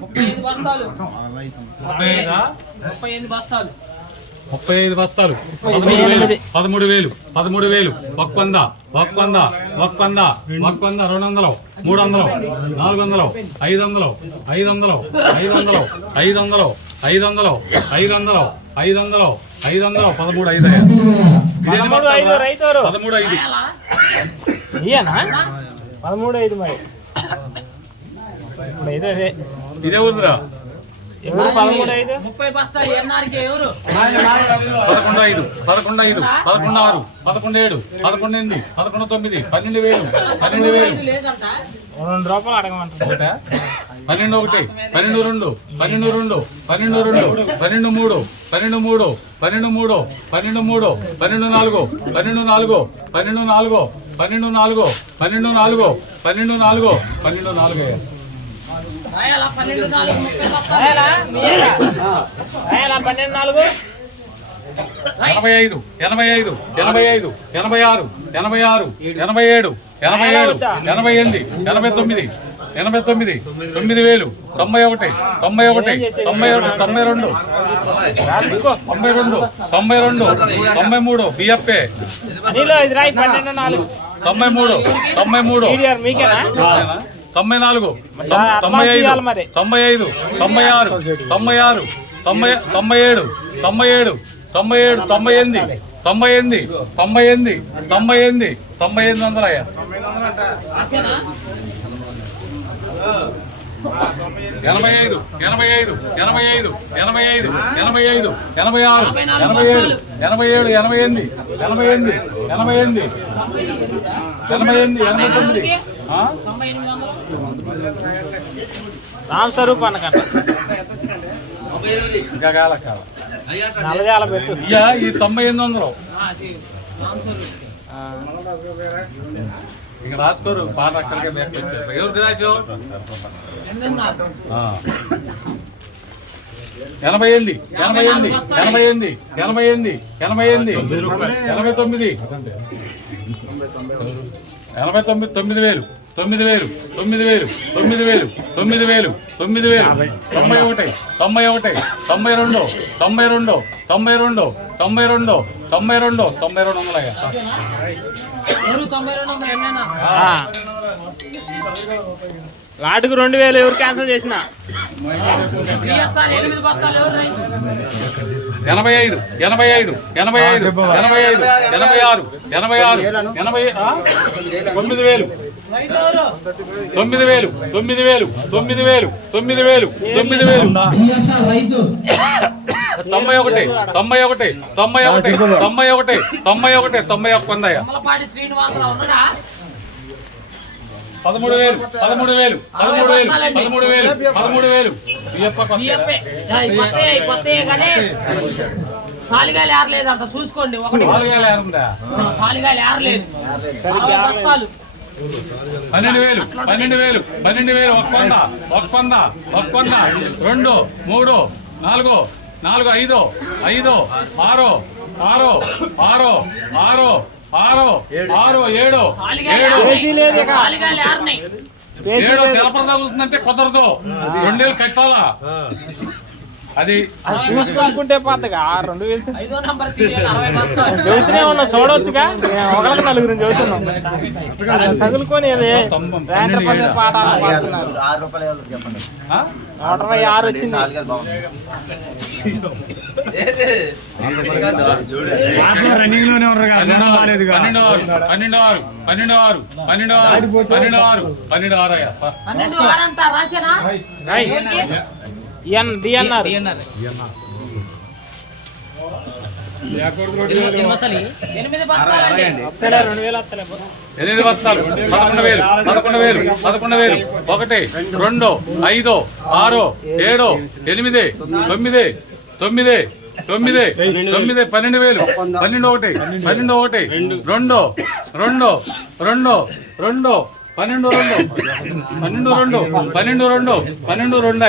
ముప్పై ఐదు బస్తాలు. ముప్పై ఐదా ముప్పై ఎనిమిది బస్తాలు. ముప్పై ఐదు బస్తాలు పదమూడు వేలు. పదమూడు వేలు. పదమూడు వేలు. ఒక్క వంద. ఒక్క వంద. ఒక్క వంద. ఒక్క వంద. రెండు వందలు. మూడు వందలు. నాలుగు వందలు. ఐదు వందలు. ఐదు వందలు. ఐదు వందలు. ఐదు వందలు. ఐదు వందలు. ఐదు వందలు. ఐదు వందలు. ఐదు వందలు. పదమూడు ఐదు. పదమూడు ఐదు పదమూడు ఐదు మరి. అదే. ఇదే ఊరురా ముప్పై బస్తాలు ఎన్ఆర్కి ఎవరు? పదకొండు ఐదు పదకొండు ఐదు పదకొండు ఆరు పదకొండు ఏడు పదకొండు ఎనిమిది పదకొండు తొమ్మిది పన్నెండు వేలు. పన్నెండు వేలు రెండు రూపాయలు అడగమంటారు ఒకటా? పన్నెండు ఒకటి పన్నెండు రెండు పన్నెండు రెండు పన్నెండు రెండు పన్నెండు మూడు పన్నెండు మూడు పన్నెండు మూడు పన్నెండు మూడు పన్నెండు నాలుగు పన్నెండు నాలుగు పన్నెండు నాలుగు పన్నెండు నాలుగు పన్నెండు నాలుగు పన్నెండు నాలుగు పన్నెండు నాలుగు. పన్నెండు నాలుగు ఎనభై ఐదు ఎనభై ఐదు ఎనభై ఐదు ఎనభై ఆరు ఎనభై ఆరు ఎనభై ఏడు ఎనభై ఏడు ఎనభై ఎనిమిది ఎనభై తొమ్మిది ఎనభై తొమ్మిది తొమ్మిది వేలు తొంభై ఒకటి తొంభై ఒకటి తొంభై ఒకటి తొంభై రెండు తొంభై రెండు తొంభై రెండు తొంభై మూడు బిఎఫ్ఏ తొంభై మూడు తొంభై మూడు. తొంభై నాలుగు తొంభై ఐదు. తొంభై ఐదు తొంభై ఆరు తొంభై ఆరు తొంభై తొంభై ఏడు తొంభై ఏడు తొంభై ఏడు తొంభై ఎనిమిది తొంభై ఎనిమిది తొంభై ఎనిమిది తొంభై ఎనిమిది తొంభై ఎనిమిది వందల అయ్యా ఎనభై ఐదు ఎనభై ఐదు ఎనభై ఐదు ఎనభై ఐదు ఎనభై ఐదు ఎనభై ఆరు ఎనభై ఏడు ఎనభై ఏడు ఎనభై ఎనిమిది ఎనభై ఎనిమిది ఎనభై ఎనిమిది ఎనభై ఎనిమిది ఎనభై తొమ్మిది ఆ? తొంభై ఎనిమిది రామ్ స్వరూప్ అనకంట ఇంకా కాల కాల నలజాల పెట్టు ఇయ్యా ఈ తొంభై ఎనిమిది వందలు ఆ, ఇక రాసుకోరు పాట అక్కడికే బ్యాక్ ఎవరికి రాసావు ఎనభై ఎనిమిది ఎనభై ఎనిమిది ఎనభై ఎనిమిది ఎనభై ఎనిమిది ఎనభై ఎనిమిది ఎనభై తొమ్మిది ఎనభై తొమ్మిది తొమ్మిది వేలు తొమ్మిది వేలు తొమ్మిది వేలు తొమ్మిది వేలు తొమ్మిది వేలు తొమ్మిది వేలు. తొంభై ఒకటి తొంభై ఒకటి తొంభై రెండు తొంభై రెండు తొంభై రెండు తొంభై రెండు తొంభై రెండు తొంభై రెండు వందల తొంభై రెండు వందలు. వాటికి రెండు వేలు ఎవరు క్యాన్సిల్ చేసిన. ఎనభై ఐదు ఎనభై ఐదు ఎనభై ఐదు ఎనభై ఐదు ఎనభై ఆరు ఎనభై ఆరు ఎనభై? తొమ్మిది వేలు. తొమ్మిది వేలు తొమ్మిది వేలు తొమ్మిది వేలు తొమ్మిది వేలు తొమ్మిది వేలు. తొంభై ఒకటి తొంభై ఒకటి తొంభై ఒకటి తొంభై ఒకటి తొంభై ఒకటి తొంభై ఒక్క ఉన్నాడా? పదమూడు వేలు పదమూడు వేలు పదమూడు వేలు పదమూడు వేలు పదమూడు వేలు. ఖాళీగాలు ఏరలేదంట చూసుకోండి. ఒకటి. ఆరు ఉందా ఖాళీగాలు ఏరలేదు. అరవై బస్తాలు. పన్నెండు వేలు పన్నెండు వేలు పన్నెండు వేలు ఒక్క వంద ఒక్క వంద ఒక్క వంద రెండు మూడు నాలుగు నాలుగు ఐదు ఐదు ఆరు ఆరు ఆరు ఆరు ఆరో ఆరో ఏడో ఏడో. తెలపదలుతుందంటే కుదరదు. రెండేళ్ళు కట్టాలా? అది అనుకుంటే పోతుందిగా. రెండు చదువుతూనే ఉన్నా చూడవచ్చుగా ఒకళ్ళకి నలుగురు చదువుతున్నాం. తగులుకొని ఆరు రన్నింగ్ పన్నెండు ఆరు పన్నెండు ఆరు పన్నెండు ఆరు పన్నెండు ఆరు పన్నెండు ఆరు పన్నెండు ఆరు పన్నెండు ఆరు ఎన్ డిఎన్ఆర్. ఎనిమిది బస్తాలు పదకొండు వేలు పదకొండు వేలు పదకొండు వేలు. ఒకటి రెండు ఐదు ఆరు ఏడు ఎనిమిది తొమ్మిది తొమ్మిది తొమ్మిది తొమ్మిది పన్నెండు వేలు. పన్నెండు ఒకటి పన్నెండు ఒకటి రెండు రెండు రెండు రెండు పన్నెండు రెండు. పన్నెండు రెండు. పన్నెండు రెండు. పన్నెండు రెండు?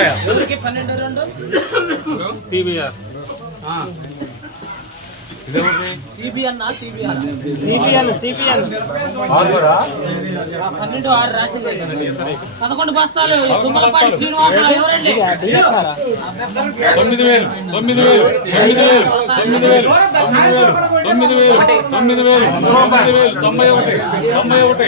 టీవీఆర్. పన్నెండు ఆరు రాసింది. పదకొండు బస్తాలు. తుమ్మలపాటి శ్రీనివాసరావు ఎవరండి? తొమ్మిది వేలు తొమ్మిది వేలు తొమ్మిది వేలు తొమ్మిది వేలు తొమ్మిది వేలు తొమ్మిది వేలు తొమ్మిది వేలు తొంభై ఒకటి తొంభై ఒకటి.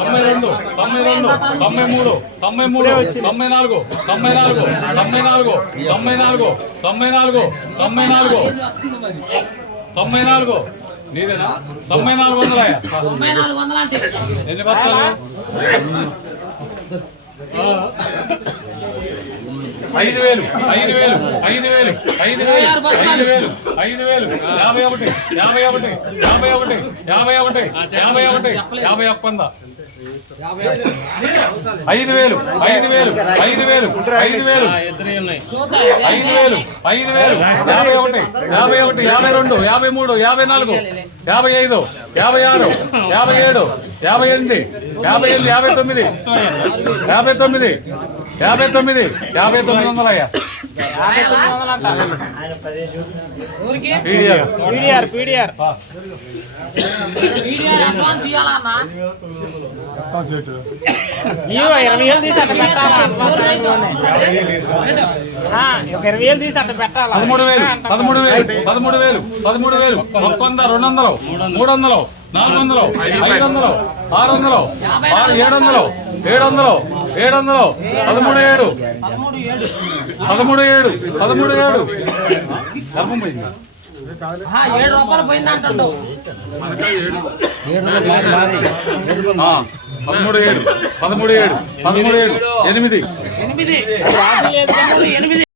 తొంభై రెండు తొంభై రెండు తొంభై మూడు తొంభై మూడు తొంభై నాలుగు తొంభై నాలుగు తొంభై నాలుగు తొంభై నాలుగు తొంభై నాలుగు తొంభై నాలుగు. తొంభై నాలుగు. నీదేనా? తొంభై నాలుగు వందల? ఎన్ని ఐదు వేలు ఐదు వేలు ఐదు వేలు ఐదు వేలు ఐదు వేలు ఐదు వేలు. యాభై ఒకటి యాభై ఒకటి యాభై ఒకటి యాభై ఒకటి యాభై ఒకటి యాభై ఒక్క ఐదు వేలు ఐదు వేలు ఐదు వేలు ఐదు వేలు. ఐదు వేలు ఐదు వేలు. యాభై ఒకటి యాభై ఒకటి యాభై రెండు యాభై మూడు యాభై నాలుగు యాభై ఐదు యాభై ఆరు యాభై ఏడు యాభై ఎనిమిది యాభై ఎనిమిది యాభై తొమ్మిది యాభై తొమ్మిది యాభై తొమ్మిది యాభై తొమ్మిది వందల పీడిఆర్ పీడిఆర్ ఇరవై వేలు తీసి అట్ట పెట్టాలా ఒక ఇరవై వేలు తీసి అట్ట పెట్టాలా పదమూడు వేలు పదమూడు వేలు పదమూడు వేలు పదమూడు వేలు ఒక్క వంద రెండు వందలు మూడు వందలు నాలుగు వందలు ఐదు వందలు ఆరు వందలు ఆరు ఏడు వందలు ఏడు వందలు ఏడు వందలు పదమూడు ఏడు. పదమూడు ఏడు పదమూడు ఏడు. గర్భం పోయింది ఆహా, ఏడు రూపాయలు పోయింది అంటుండవు ఆ, పదమూడు ఏడు పదమూడు ఏడు పదమూడు ఏడు ఎనిమిది. ఎనిమిది. ఎనిమిది.